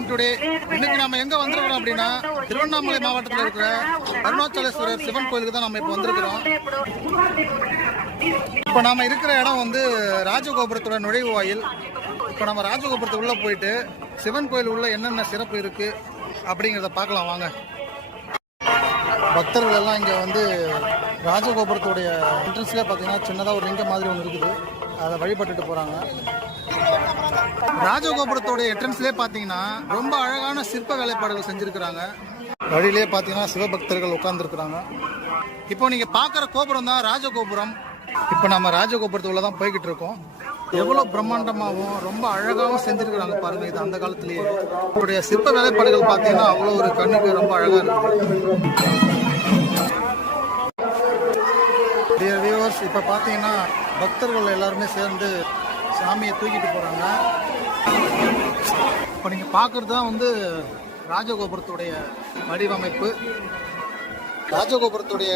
வணக்கம். டுடே இன்னைக்கு நம்ம எங்க வந்திருக்கிறோம் அப்படின்னா திருவண்ணாமலை மாவட்டத்தில் இருக்கிற அருணாச்சலேஸ்வரர் சிவன் கோயிலுக்கு தான் நம்ம இப்போ வந்திருக்கிறோம். இப்போ நாம இருக்கிற இடம் வந்து ராஜகோபுரத்தோட நுழைவு வாயில். இப்போ நம்ம ராஜகோபுரத்து உள்ள போயிட்டு சிவன் கோயில் உள்ள என்னென்ன சிறப்பு இருக்கு அப்படிங்கிறத பார்க்கலாம் வாங்க. பக்தர்கள் எல்லாம் இங்கே வந்து ராஜகோபுரத்துடைய என்ட்ரன்ஸ்லேயே பார்த்தீங்கன்னா சின்னதாக ஒரு லிங்கம் மாதிரி ஒன்று இருக்குது, அதை வழிபட்டுட்டு போகிறாங்க. ராஜகோபுரத்தோட என்ட்ரன்ஸ்லேயே பார்த்தீங்கன்னா ரொம்ப அழகான சிற்ப வேலைப்பாடுகள் செஞ்சுருக்கிறாங்க. வழியிலே பார்த்தீங்கன்னா சிவபக்தர்கள் உட்கார்ந்துருக்குறாங்க. இப்போ நீங்கள் பார்க்குற கோபுரம் தான் ராஜகோபுரம். இப்போ நம்ம ராஜகோபுரத்துக்குள்ள தான் போய்கிட்டு இருக்கோம். எவ்வளோ பிரம்மாண்டமாகவும் ரொம்ப அழகாகவும் செஞ்சுருக்கிறாங்க பாருங்க. இது அந்த காலத்திலேயே அவருடைய சிற்ப வேலைப்பாடுகள் பார்த்தீங்கன்னா அவ்வளோ ஒரு கண்ணுக்கு ரொம்ப அழகாக இருக்குது. டியர் வியூவர்ஸ், இப்போ பார்த்தீங்கன்னா பக்தர்கள் எல்லாருமே சேர்ந்து சாமியை தூக்கிட்டு போகிறாங்க. இப்போ நீங்கள் பார்க்குறது தான் வந்து ராஜகோபுரத்துடைய வடிவமைப்பு. ராஜகோபுரத்துடைய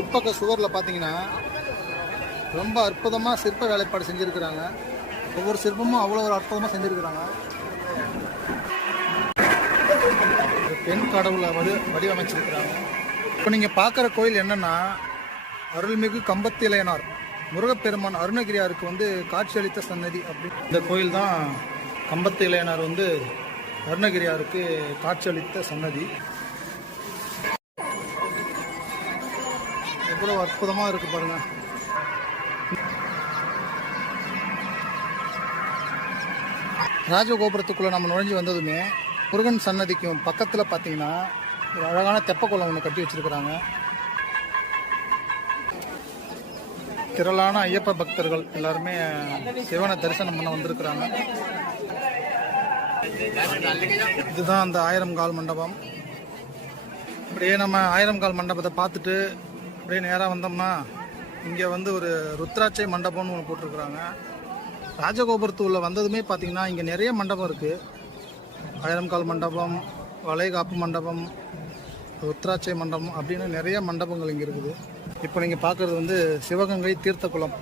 உட்பக்க சுவரில் பார்த்தீங்கன்னா ரொம்ப அற்புதமாக சிற்ப வேலைப்பாடு செஞ்சுருக்கிறாங்க. ஒவ்வொரு சிற்பமும் அவ்வளோ ஒரு அற்புதமாக செஞ்சுருக்கிறாங்க. பெண் கடவுளை வடிவமைச்சிருக்கிறாங்க. இப்போ நீங்கள் பார்க்குற கோயில் என்னென்னா அருள்மிகு கம்பத்திலையனார் முருகப்பெருமான் அருணகிரியாருக்கு வந்து காட்சியளித்த சன்னதி. அப்படி இந்த கோயில் தான் கம்பத்திலையனார் வந்து அருணகிரியாருக்கு காட்சியளித்த சன்னதி. எவ்வளோ அற்புதமாக இருக்குது பாருங்க. ராஜகோபுரத்துக்குள்ளே நம்ம நுழைஞ்சு வந்ததுமே முருகன் சன்னதிக்கும் பக்கத்தில் பார்த்தீங்கன்னா ஒரு அழகான தெப்பக்குளம் ஒன்று கட்டி வச்சிருக்கிறாங்க. திரளான ஐயப்ப பக்தர்கள் எல்லாருமே சிவனை தரிசனம் பண்ண வந்திருக்கிறாங்க. இதுதான் அந்த 1000 கால் மண்டபம். அப்படியே நம்ம 1000 கால் மண்டபத்தை பார்த்துட்டு அப்படியே நேராக வந்தோம்னா இங்கே வந்து ஒரு ருத்ராட்சை மண்டபம்னு ஒன்று போட்டிருக்கிறாங்க. ராஜகோபுரத்து உள்ள வந்ததுமே பார்த்தீங்கன்னா இங்கே நிறைய மண்டபம் இருக்குது. 1000 கால் மண்டபம், வளைகாப்பு மண்டபம், ருத்ராட்சை மண்டபம் அப்படின்னு நிறைய மண்டபங்கள் இங்கே இருக்குது. இப்போ நீங்கள் பார்க்குறது வந்து சிவகங்கை தீர்த்த குளம்.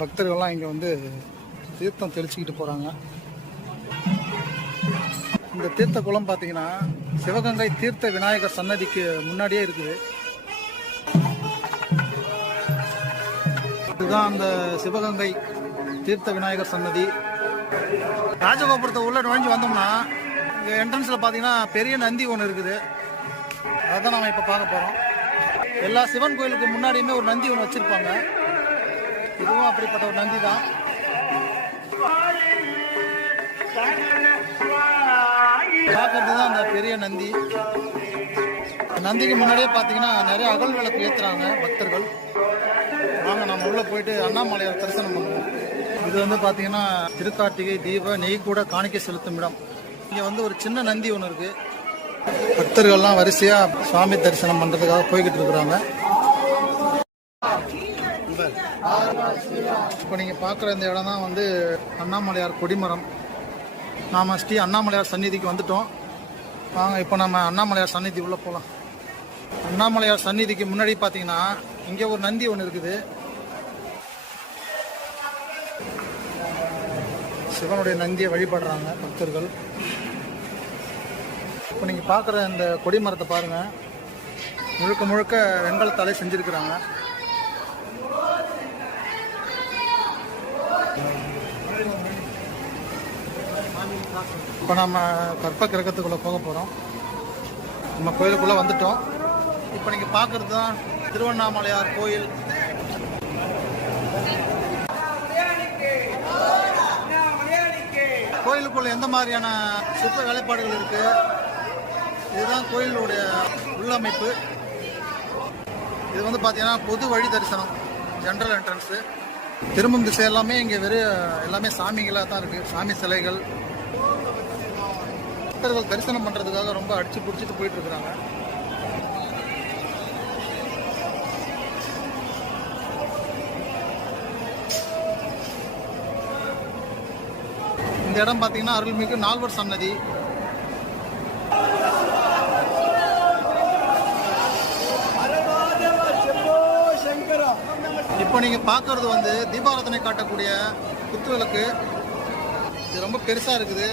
பக்தர்கள்லாம் இங்கே வந்து தீர்த்தம் தெளிச்சுக்கிட்டு போகிறாங்க. இந்த தீர்த்த குளம் பார்த்தீங்கன்னா சிவகங்கை தீர்த்த விநாயகர் சன்னதிக்கு முன்னாடியே இருக்குது. இதுதான் அந்த சிவகங்கை தீர்த்த விநாயகர் சன்னதி. ராஜகோபுரத்தை உள்ள நுழைஞ்சு வந்தோம்னா இங்கே என்ட்ரன்ஸில் பார்த்தீங்கன்னா பெரிய நந்தி ஒன்று இருக்குது. அதான் நம்ம இப்போ பார்க்க போகிறோம். எல்லா சிவன் கோயிலுக்கு முன்னாடியுமே ஒரு நந்தி ஒன்று வச்சுருப்பாங்க. இதுவும் அப்படிப்பட்ட ஒரு நந்தி தான். பார்க்கறது தான் அந்த பெரிய நந்தி. நந்திக்கு முன்னாடியே பார்த்தீங்கன்னா நிறைய அகல் விளக்கு ஏற்றுறாங்க பக்தர்கள். வாங்க நம்ம உள்ளே போயிட்டு அண்ணாமலையார் தரிசனம் பண்ணுவோம். இது வந்து பார்த்தீங்கன்னா திருக்கார்த்திகை தீப நெய் கூட காணிக்கை செலுத்தும் இடம். இங்கே வந்து ஒரு சின்ன நந்தி ஒன்று இருக்குது. பக்தர்கள்லாம் வரிசையாக சுவாமி தரிசனம் பண்ணுறதுக்காக போய்கிட்டு இருக்கிறாங்க. இப்போ நீங்கள் பார்க்குற இந்த இடம் தான் வந்து அண்ணாமலையார் கொடிமரம். நாம் ஸ்ரீ அண்ணாமலையார் சந்நிதிக்கு வந்துட்டோம். வாங்க இப்போ நம்ம அண்ணாமலையார் சந்நிதி உள்ளே போகலாம். அண்ணாமலையார் சந்நிதிக்கு முன்னாடி பார்த்தீங்கன்னா இங்கே ஒரு நந்தி ஒன்று இருக்குது. சிவனுடைய நந்தியை வழிபடுறாங்க பக்தர்கள். இப்போ நீங்கள் பார்க்குற இந்த கொடிமரத்தை பாருங்கள், முழுக்க முழுக்க வெண்கலத்தாலே செஞ்சுருக்கிறாங்க. இப்போ நம்ம கற்ப கிரகத்துக்குள்ளே போக போகிறோம். நம்ம கோயிலுக்குள்ளே வந்துட்டோம். இப்போ நீங்கள் பார்க்குறது தான் திருவண்ணாமலையார் கோயில். கோயிலுக்குள்ள எந்த மாதிரியான சிற்ப வேலைப்பாடுகள் இருக்கு, இதுதான் கோயிலுடைய உள்ளமைப்பு. இது வந்து பார்த்தீங்கன்னா பொது வழி தரிசனம், ஜென்ரல் என்ட்ரன்ஸு. திரும்பும் திசை எல்லாமே இங்கே எல்லாமே சாமிகளாக தான் இருக்குது, சாமி சிலைகள். பக்தர்கள் தரிசனம் பண்ணுறதுக்காக ரொம்ப அடிச்சு பிடிச்சிட்டு போயிட்டு இருக்கிறாங்க. இந்த இடம் பார்த்தீங்கன்னா அருள்மிகு நால்வர் சன்னதி. இப்போ நீங்கள் பார்க்கறது வந்து தீபாராதனை காட்டக்கூடிய குத்து விளக்கு. இது ரொம்ப பெருசாக இருக்குது.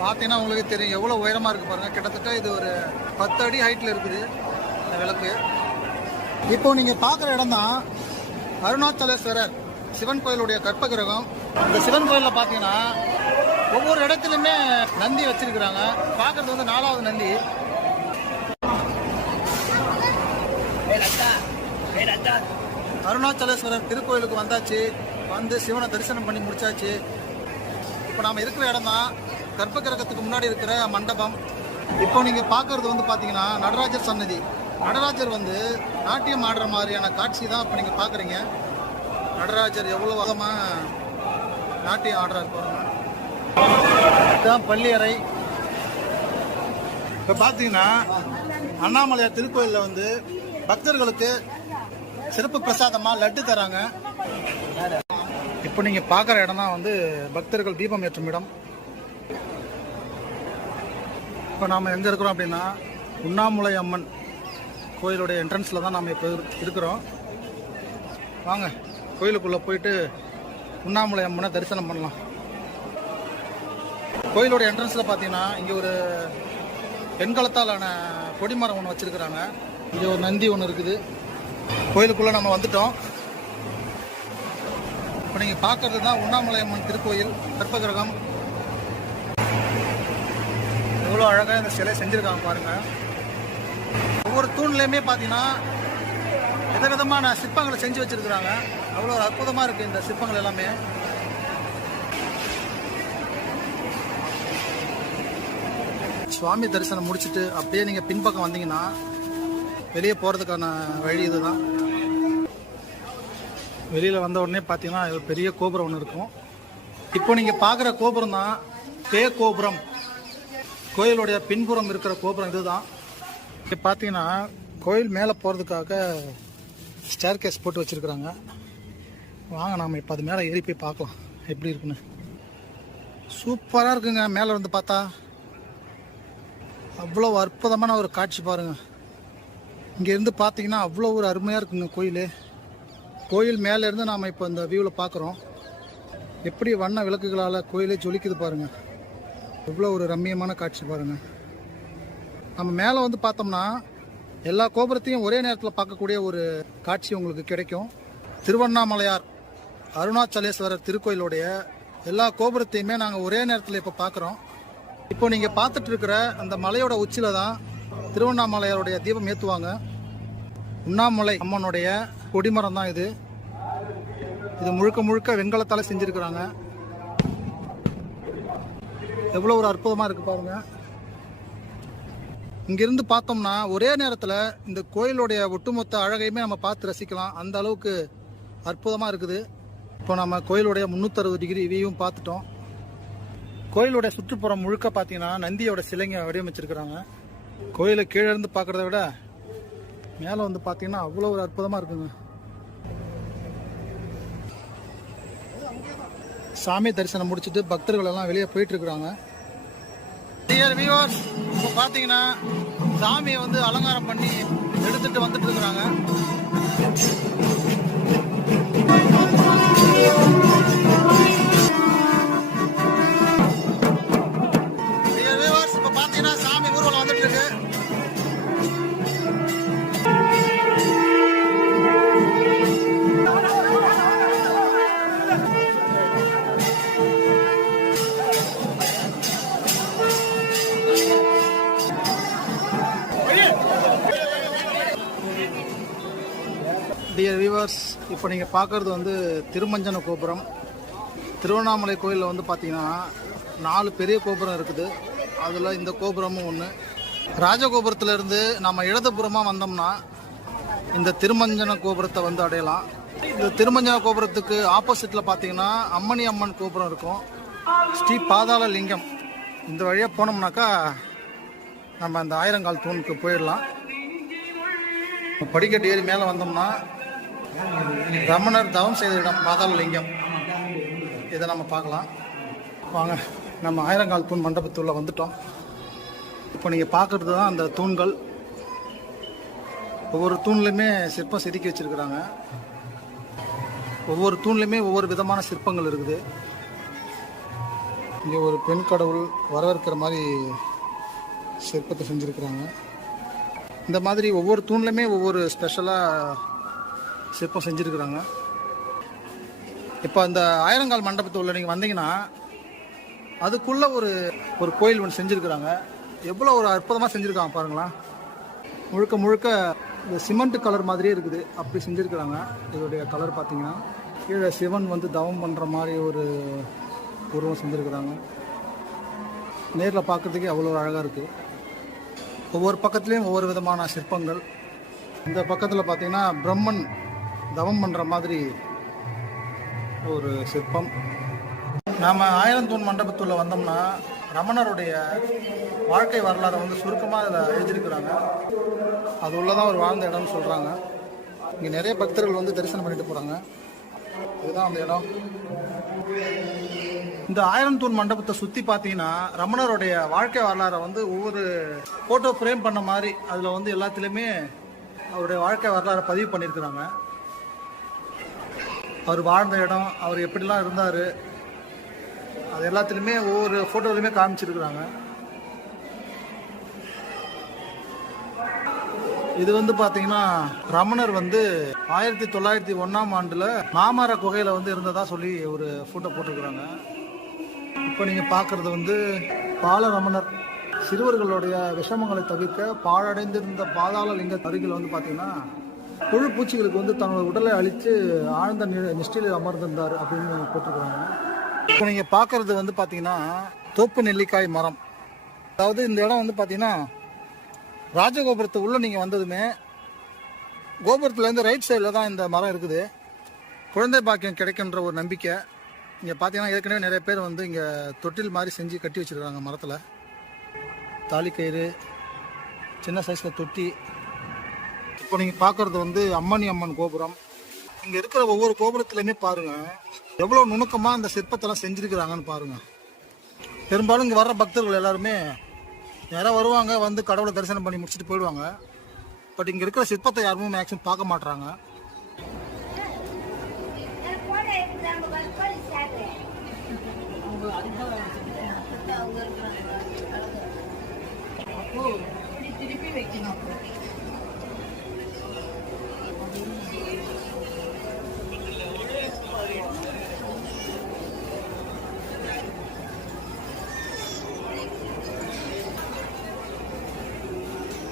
பார்த்தீங்கன்னா உங்களுக்கு தெரியும் எவ்வளோ உயரமாக இருக்குது பாருங்கள். கிட்டத்தட்ட இது ஒரு 10 அடி ஹைட்டில் இருக்குது இந்த விளக்கு. இப்போ நீங்கள் பார்க்குற இடம் தான் அருணாச்சலேஸ்வரர் சிவன் கோயிலுடைய கற்பகிரகம். இந்த சிவன் கோயிலில் பார்த்தீங்கன்னா ஒவ்வொரு இடத்துலையுமே நந்தி வச்சிருக்கிறாங்க. பார்க்குறது வந்து 4வது நந்தி. அருணாச்சலேஸ்வரர் திருக்கோயிலுக்கு வந்தாச்சு. வந்து சிவனை தரிசனம் பண்ணி முடிச்சாச்சு. இப்போ நாம் இருக்கிற இடம் தான் கர்ப்பகிரகத்துக்கு முன்னாடி இருக்கிற மண்டபம். இப்போ நீங்கள் பார்க்குறது வந்து பார்த்தீங்கன்னா நடராஜர் சன்னதி. நடராஜர் வந்து நாட்டியம் ஆடுற மாதிரியான காட்சி தான் இப்போ நீங்கள் பார்க்குறீங்க. நடராஜர் எவ்வளோ வகமாக நாட்டியம் ஆடுறாரு பாருங்க. இதுதான் பள்ளி அறை. இப்போ பார்த்தீங்கன்னா அண்ணாமலையார் திருக்கோயிலில் வந்து பக்தர்களுக்கு சிறப்பு பிரசாதமாக லட்டு தராங்க. இப்போ நீங்கள் பார்க்குற இடம் தான் வந்து பக்தர்கள் தீபம் ஏற்றும் இடம். இப்போ நாம் எங்கே இருக்கிறோம் அப்படின்னா உண்ணாமுலை அம்மன் கோயிலுடைய என்ட்ரன்ஸில் தான் நாம் இப்போ இருக்கிறோம். வாங்க கோயிலுக்குள்ளே போயிட்டு உண்ணாமுலை அம்மனை தரிசனம் பண்ணலாம். கோயிலோட என்ட்ரன்ஸில் பார்த்தீங்கன்னா இங்கே ஒரு வெண்கலத்தாலான கொடிமரம் ஒன்று வச்சுருக்குறாங்க. இங்கே ஒரு நந்தி ஒன்று இருக்குது. கோயிலுக்குள்ளே நம்ம வந்துட்டோம். இப்போ நீங்கள் பார்க்குறது தான் உண்ணாமுலை அம்மன் திருக்கோயில் கற்பகிரகம். எவ்வளோ அழகாக இந்த சிலை செஞ்சுருக்காங்க பாருங்கள். ஒவ்வொரு தூண்லேயுமே பார்த்தீங்கன்னா விதவிதமான சிற்பங்களை செஞ்சு வச்சுருக்குறாங்க. அவ்வளோ அற்புதமாக இருக்குது இந்த சிற்பங்கள் எல்லாமே. சுவாமி தரிசனம் முடிச்சுட்டு அப்படியே நீங்கள் பின்பக்கம் வந்தீங்கன்னா வெளியே போகிறதுக்கான வழி இதுதான். வெளியில் வந்த உடனே பார்த்தீங்கன்னா இது பெரிய கோபுரம் ஒன்று இருக்கும். இப்போ நீங்கள் பார்க்குற கோபுரம் தான் பே கோபுரம். கோயிலுடைய பின்புறம் இருக்கிற கோபுரம் இதுதான். இப்போ பார்த்தீங்கன்னா கோயில் மேலே போகிறதுக்காக ஸ்டேர் கேஸ் போட்டு வச்சுருக்குறாங்க. வாங்க நாம் இப்போ அது மேலே ஏறி போய் பார்க்கலாம் எப்படி இருக்குன்னு. சூப்பராக இருக்குங்க. மேலே வந்து பார்த்தா அவ்வளோ அற்புதமான ஒரு காட்சி பாருங்கள். இங்கேருந்து பார்த்தீங்கன்னா அவ்வளோ ஒரு அருமையாக இருக்குங்க கோயில். கோயில் மேலேருந்து நாம் இப்போ இந்த வியூவில் பார்க்குறோம். எப்படி வண்ண விளக்குகளால் கோயிலே ஜொலிக்குது பாருங்கள். எவ்வளோ ஒரு ரம்மியமான காட்சி பாருங்கள். நம்ம மேலே வந்து பார்த்தோம்னா எல்லா கோபுரத்தையும் ஒரே நேரத்தில் பார்க்கக்கூடிய ஒரு காட்சி உங்களுக்கு கிடைக்கும். திருவண்ணாமலையார் அருணாச்சலேஸ்வரர் திருக்கோயிலுடைய எல்லா கோபுரத்தையுமே நாங்கள் ஒரே நேரத்தில் இப்போ பார்க்குறோம். இப்போ நீங்கள் பார்த்துட்டு இருக்கிற அந்த மலையோட உச்சியில் தான் திருவண்ணாமலையாருடைய தீபம் ஏற்றுவாங்க. உண்ணாமுலை அம்மனுடைய கொடிமரம் தான் இது. இது முழுக்க முழுக்க வெண்கலத்தால் செஞ்சுருக்கிறாங்க. எவ்வளோ ஒரு அற்புதமாக இருக்குது பாருங்க. இங்கிருந்து பார்த்தோம்னா ஒரே நேரத்தில் இந்த கோயிலுடைய ஒட்டுமொத்த அழகையுமே நம்ம பார்த்து ரசிக்கலாம். அந்த அளவுக்கு அற்புதமாக இருக்குது. இப்போ நம்ம கோயிலுடைய 360 டிகிரி வியூவும் பார்த்துட்டோம். கோயிலுடைய சுற்றுப்புறம் முழுக்க பார்த்தீங்கன்னா நந்தியோட சிலைங்க வடிவமைச்சிருக்கிறாங்க. கோயிலை கீழே இருந்து பார்க்குறத விட மேலே வந்து பார்த்தீங்கன்னா அவ்வளோ ஒரு அற்புதமாக இருக்குங்க. சாமி தரிசனம் முடிச்சுட்டு பக்தர்கள் எல்லாம் வெளியே போயிட்டு இருக்கிறாங்க. இப்போ பார்த்தீங்கன்னா சாமியை வந்து அலங்காரம் பண்ணி எடுத்துட்டு வந்துட்டு இருக்கிறாங்க. இப்போ பார்த்தீங்கன்னா சாமி ஊர்வலம் வந்துட்டு இருக்கு. டியர் வியூவர்ஸ், இப்போ நீங்கள் பார்க்குறது வந்து திருமஞ்சன கோபுரம். திருவண்ணாமலை கோயிலில் வந்து பார்த்தீங்கன்னா 4 பெரிய கோபுரம் இருக்குது. அதில் இந்த கோபுரமும் ஒன்று. ராஜகோபுரத்திலேருந்து நம்ம இடதுபுறமாக வந்தோம்னா இந்த திருமஞ்சன கோபுரத்தை வந்து அடையலாம். இந்த திருமஞ்சன கோபுரத்துக்கு ஆப்போசிட்டில் பார்த்தீங்கன்னா அம்மணி அம்மன் கோபுரம் இருக்கும். ஸ்ரீ பாதாள லிங்கம். இந்த வழியாக போனோம்னாக்கா நம்ம அந்த ஆயிரங்கால் தூணுக்கு போயிடலாம். படிக்கட்டு ஏறி மேலே வந்தோம்னா ரமணர் தவம் செய்த இடம் பாதாள லிங்கம். இதை நம்ம பார்க்கலாம். வாங்க, நம்ம ஆயிரங்கால் தூண் மண்டபத்துள்ள வந்துட்டோம். இப்போ நீங்கள் பார்க்குறது தான் அந்த தூண்கள். ஒவ்வொரு தூண்லையுமே சிற்பம் செதுக்கி வச்சுருக்குறாங்க. ஒவ்வொரு தூண்லையுமே ஒவ்வொரு விதமான சிற்பங்கள் இருக்குது. இங்கே ஒரு பெண் கடவுள் வரவேற்கிற மாதிரி சிற்பத்தை செஞ்சுருக்குறாங்க. இந்த மாதிரி ஒவ்வொரு தூண்லையுமே ஒவ்வொரு ஸ்பெஷலாக சிற்பம் செஞ்சுருக்குறாங்க. இப்போ இந்த ஆயிரங்கால் மண்டபத்து உள்ள நீங்கள் வந்தீங்கன்னா அதுக்குள்ளே ஒரு கோயில் ஒன்று செஞ்சுருக்குறாங்க. எவ்வளோ ஒரு அற்புதமாக செஞ்சுருக்காங்க பாருங்களேன். முழுக்க முழுக்க இந்த சிமெண்ட் கலர் மாதிரியே இருக்குது, அப்படி செஞ்சுருக்குறாங்க. இதோடைய கலர் பார்த்தீங்கன்னா கீழே சிவன் வந்து தவம் பண்ணுற மாதிரி ஒரு உருவம் செஞ்சுருக்குறாங்க. நேரில் பார்க்குறதுக்கே அவ்வளோ அழகாக இருக்குது. ஒவ்வொரு பக்கத்துலேயும் ஒவ்வொரு விதமான சிற்பங்கள். இந்த பக்கத்தில் பார்த்தீங்கன்னா பிரம்மன் தவம் பண்ணுற மாதிரி ஒரு சிற்பம். நாம் ஆயிரந்தூண் மண்டபத்துள்ள வந்தோம்னா ரமணருடைய வாழ்க்கை வரலாறை வந்து சுருக்கமாக அதில் எழுதியிருக்கிறாங்க. அது உள்ளதான் ஒரு வாழ்ந்த இடம்னு சொல்கிறாங்க. இங்கே நிறைய பக்தர்கள் வந்து தரிசனம் பண்ணிட்டு போகிறாங்க. இதுதான் அந்த இடம். இந்த ஆயிரந்தூண் மண்டபத்தை சுற்றி பார்த்தீங்கன்னா ரமணருடைய வாழ்க்கை வரலாறை வந்து ஒவ்வொரு ஃபோட்டோ ஃப்ரேம் பண்ண மாதிரி அதில் வந்து எல்லாத்துலேயுமே அவருடைய வாழ்க்கை வரலாறை பதிவு பண்ணியிருக்கிறாங்க. அவர் வாழ்ந்த இடம், அவர் எப்படிலாம் இருந்தார், அது எல்லாத்துலேயுமே ஒவ்வொரு ஃபோட்டோலையுமே காமிச்சிருக்கிறாங்க. இது வந்து பார்த்தீங்கன்னா ரமணர் வந்து 1901ஆம் ஆண்டில் மாமர குகையில் வந்து இருந்ததா சொல்லி ஒரு ஃபோட்டோ போட்டிருக்கிறாங்க. இப்போ நீங்கள் பார்க்குறது வந்து பாலரமணர் சிறுவர்களுடைய விஷமங்களை தவிர்க்க பாழடைந்திருந்த பாதாள லிங்க அருகில் வந்து பார்த்தீங்கன்னா புழு பூச்சிகளுக்கு வந்து தன்னோட உடலை அழித்து ஆழ்ந்த நிஷ்டையில் அமர்ந்திருந்தார் அப்படின்னு போட்டிருக்கிறாங்க. இப்போ நீங்கள் பார்க்குறது வந்து பார்த்தீங்கன்னா தோப்பு நெல்லிக்காய் மரம். அதாவது இந்த இடம் வந்து பார்த்தீங்கன்னா ராஜகோபுரத்து உள்ளே நீங்கள் வந்ததுமே கோபுரத்துலேருந்து ரைட் சைடில் தான் இந்த மரம் இருக்குது. குழந்தை பாக்கியம் கிடைக்கின்ற ஒரு நம்பிக்கை. இங்கே பார்த்தீங்கன்னா ஏற்கனவே நிறைய பேர் வந்து இங்கே தொட்டில் மாதிரி செஞ்சு கட்டி வச்சுருக்காங்க மரத்தில். தாலிக்கயிறு, சின்ன சைஸில் தொட்டி. இப்போ நீங்கள் பார்க்குறது வந்து அம்மணி அம்மன் கோபுரம். இங்கே இருக்கிற ஒவ்வொரு கோபுரத்துலையுமே பாருங்கள் எவ்வளோ நுணுக்கமாக அந்த சிற்பத்தெல்லாம் செஞ்சுருக்கிறாங்கன்னு பாருங்கள். பெரும்பாலும் இங்கே வர்ற பக்தர்கள் எல்லாருமே யாராவது வருவாங்க, வந்து கடவுளை தரிசனம் பண்ணி முடிச்சுட்டு போயிடுவாங்க. பட் இங்கே இருக்கிற சிற்பத்தை யாருமே மேக்ஸிமம் பார்க்க மாட்டுறாங்க.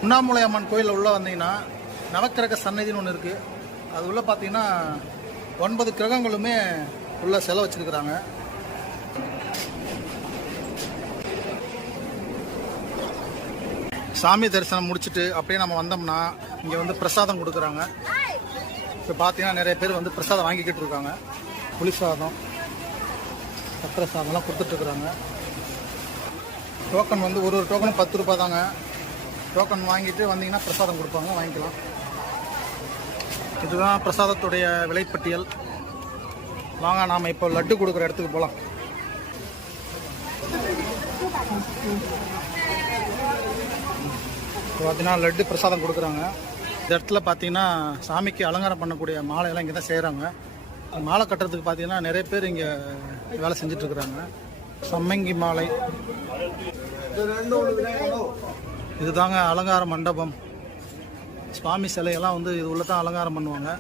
உண்ணாமுலை அம்மன் கோயிலில் உள்ளே வந்தீங்கன்னா நவக்கிரக சன்னதின்னு ஒன்று இருக்குது. அது உள்ளே பார்த்தீங்கன்னா 9 கிரகங்களுமே உள்ள செலவு வச்சுருக்கிறாங்க. சாமி தரிசனம் முடிச்சுட்டு அப்படியே நம்ம வந்தோம்னா இங்கே வந்து பிரசாதம் கொடுக்குறாங்க. இப்போ பார்த்தீங்கன்னா நிறைய பேர் வந்து பிரசாதம் வாங்கிக்கிட்டு இருக்காங்க. புளி சாதம், சக்கரை சாதம்லாம் கொடுத்துட்ருக்குறாங்க. டோக்கன் வந்து ஒரு டோக்கனும் 10 ரூபா தாங்க. டோக்கன் வாங்கிட்டு வந்தீங்கன்னா பிரசாதம் கொடுப்பாங்க, வாங்கிக்கலாம். இதுதான் பிரசாதத்துடைய விலைப்பட்டியல். வாங்க நாம் இப்போ லட்டு கொடுக்குற இடத்துக்கு போகலாம். பார்த்தீங்கன்னா லட்டு பிரசாதம் கொடுக்குறாங்க. இந்த இடத்துல பார்த்தீங்கன்னா சாமிக்கு அலங்காரம் பண்ணக்கூடிய மாலையெல்லாம் இங்கே தான் செய்கிறாங்க. மாலை கட்டுறதுக்கு பார்த்தீங்கன்னா நிறைய பேர் இங்கே வேலை செஞ்சிட்ருக்குறாங்க. சம்மங்கி மாலை. இதுதாங்க அலங்கார மண்டபம். சுவாமி சிலையெல்லாம் வந்து இது உள்ள தான் அலங்காரம் பண்ணுவாங்க.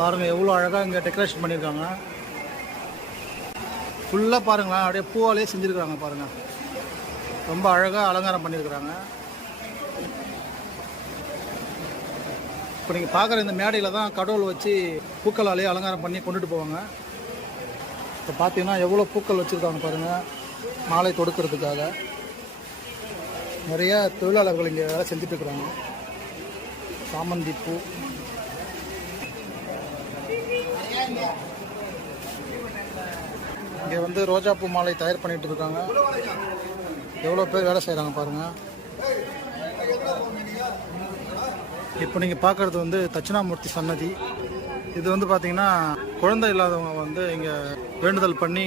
பாருங்கள் எவ்வளோ அழகாக இங்கே டெக்கரேஷன் பண்ணியிருக்காங்க. ஃபுல்லாக பாருங்களேன், அப்படியே பூவாலே செஞ்சுருக்குறாங்க பாருங்கள். ரொம்ப அழகாக அலங்காரம் பண்ணியிருக்கிறாங்க. இப்போ நீங்கள் பார்க்குற இந்த மேடையில் தான் கடவுள் வச்சு பூக்களாலே அலங்காரம் பண்ணி கொண்டுட்டு போவாங்க. இப்போ பார்த்தீங்கன்னா எவ்வளோ பூக்கள் வச்சுருக்காங்க பாருங்கள், மாலை தொடுக்கிறதுக்காக. நிறைய தொழிலாளர்கள் இங்கே வேலை செஞ்சுட்ருக்குறாங்க. சாமந்தி பூ, இங்கே வந்து ரோஜா பூ மாலை தயார் பண்ணிகிட்டு இருக்காங்க. எவ்வளோ பேர் வேலை செய்கிறாங்க பாருங்கள். இப்போ நீங்கள் பார்க்குறது வந்து தட்சிணாமூர்த்தி சன்னதி. இது வந்து பார்த்தீங்கன்னா குழந்தை இல்லாதவங்க வந்து இங்கே வேண்டுதல் பண்ணி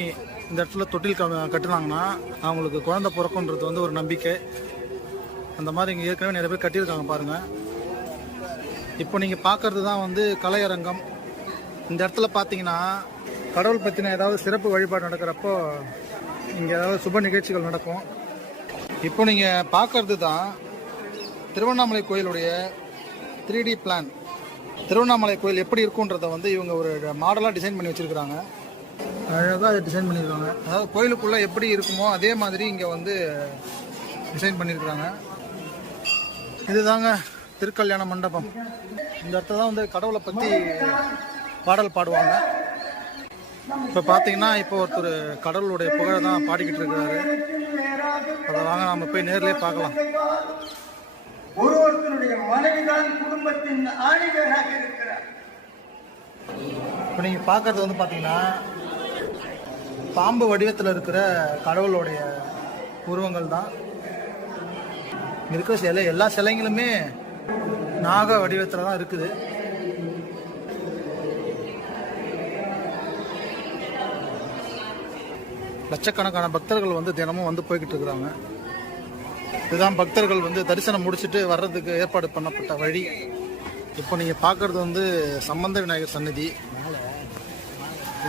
இந்த இடத்துல தொட்டில் கட்டுனாங்கன்னா அவங்களுக்கு குழந்தை பிறக்குன்றது வந்து ஒரு நம்பிக்கை. அந்த மாதிரி இங்கே ஏற்கனவே நிறைய பேர் கட்டியிருக்காங்க பாருங்கள். இப்போ நீங்கள் பார்க்குறது தான் வந்து கலையரங்கம். இந்த இடத்துல பார்த்தீங்கன்னா கடவுள் பற்றின ஏதாவது சிறப்பு வழிபாடு நடக்கிறப்போ இங்கே ஏதாவது சுப நிகழ்ச்சிகள் நடக்கும். இப்போ நீங்கள் பார்க்கறது தான் திருவண்ணாமலை கோயிலுடைய 3D பிளான். திருவண்ணாமலை கோயில் எப்படி இருக்குன்றதை வந்து இவங்க ஒரு மாடலாக டிசைன் பண்ணி வச்சுருக்கிறாங்க. அழகாக அதை டிசைன் பண்ணியிருக்காங்க. அதாவது கோயிலுக்குள்ளே எப்படி இருக்குமோ அதே மாதிரி இங்கே வந்து டிசைன் பண்ணியிருக்கிறாங்க. இதுதாங்க திருக்கல்யாண மண்டபம். இந்த இடத்துல தான் வந்து கடவுளை பற்றி பாடல் பாடுவாங்க. இப்போ பார்த்தீங்கன்னா இப்போ ஒருத்தர் கடவுளுடைய புகழை தான் பாடிக்கிட்டு இருக்கிறாரு. அதை வாங்க நம்ம போய் நேர்லேயே பார்க்கலாம். ஒருவருடைய மனைவிதான் குடும்பத்தின் ஆணிவேராக இருக்கிறார். இப்போ நீங்கள் பார்க்கறது வந்து பார்த்தீங்கன்னா பாம்பு வடிவத்தில் இருக்கிற கடவுளுடைய உருவங்கள் தான் இருக்கிற சிலை. எல்லா சிலைங்களுமே நாக வடிவத்தில் தான் இருக்குது. லட்சக்கணக்கான பக்தர்கள் வந்து தினமும் வந்து போய்கிட்டு இருக்கிறாங்க. இதுதான் பக்தர்கள் வந்து தரிசனம் முடிச்சுட்டு வர்றதுக்கு ஏற்பாடு பண்ணப்பட்ட வழி. இப்போ நீங்கள் பார்க்குறது வந்து சம்பந்த விநாயகர் சன்னதி.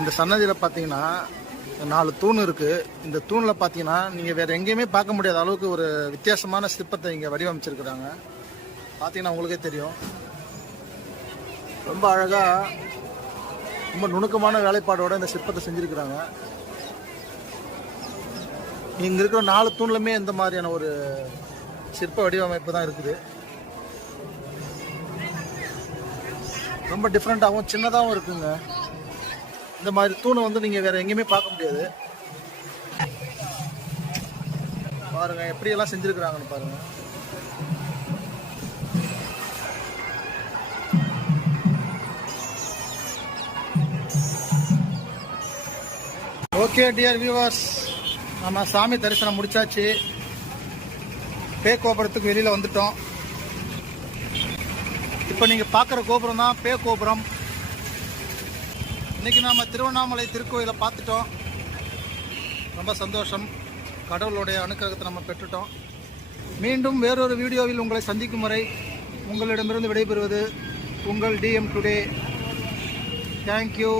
இந்த சன்னதியில் பார்த்தீங்கன்னா 4 தூண் இருக்குது. இந்த தூணில் பார்த்தீங்கன்னா நீங்கள் வேறு எங்கேயுமே பார்க்க முடியாத அளவுக்கு ஒரு வித்தியாசமான சிற்பத்தை இங்கே வடிவமைச்சிருக்கிறாங்க. பார்த்தீங்கன்னா உங்களுக்கே தெரியும். ரொம்ப அழகாக ரொம்ப நுணுக்கமான வேலைப்பாடோடு இந்த சிற்பத்தை செஞ்சுருக்கிறாங்க. இங்கே இருக்கிற 4 தூண்லுமே இந்த மாதிரியான ஒரு சிற்ப வடிவமைப்பு தான் இருக்குது. ரொம்ப டிஃப்ரெண்ட்டாகவும் சின்னதாகவும் இருக்குங்க. இந்த மாதிரி தூணை வந்து நீங்கள் வேறு எங்கேயுமே பார்க்க முடியாது. பாருங்கள் எப்படியெல்லாம் செஞ்சுருக்குறாங்கன்னு பாருங்கள். ஓகே டியர் வியூவர்ஸ், நம்ம சாமி தரிசனம் முடிச்சாச்சு. பே கோபுரத்துக்கு வெளியில் வந்துட்டோம். இப்போ நீங்கள் பார்க்குற கோபுரம் தான் பே கோபுரம். இன்றைக்கி நாம் திருவண்ணாமலை திருக்கோயிலை பார்த்துட்டோம். ரொம்ப சந்தோஷம். கடவுளுடைய அனுக்கிரகத்தை நம்ம பெற்றுட்டோம். மீண்டும் வேறொரு வீடியோவில் உங்களை சந்திக்கும் வரை உங்களிடமிருந்து விடைபெறுவது உங்கள் DM டுடே. தேங்க்யூ.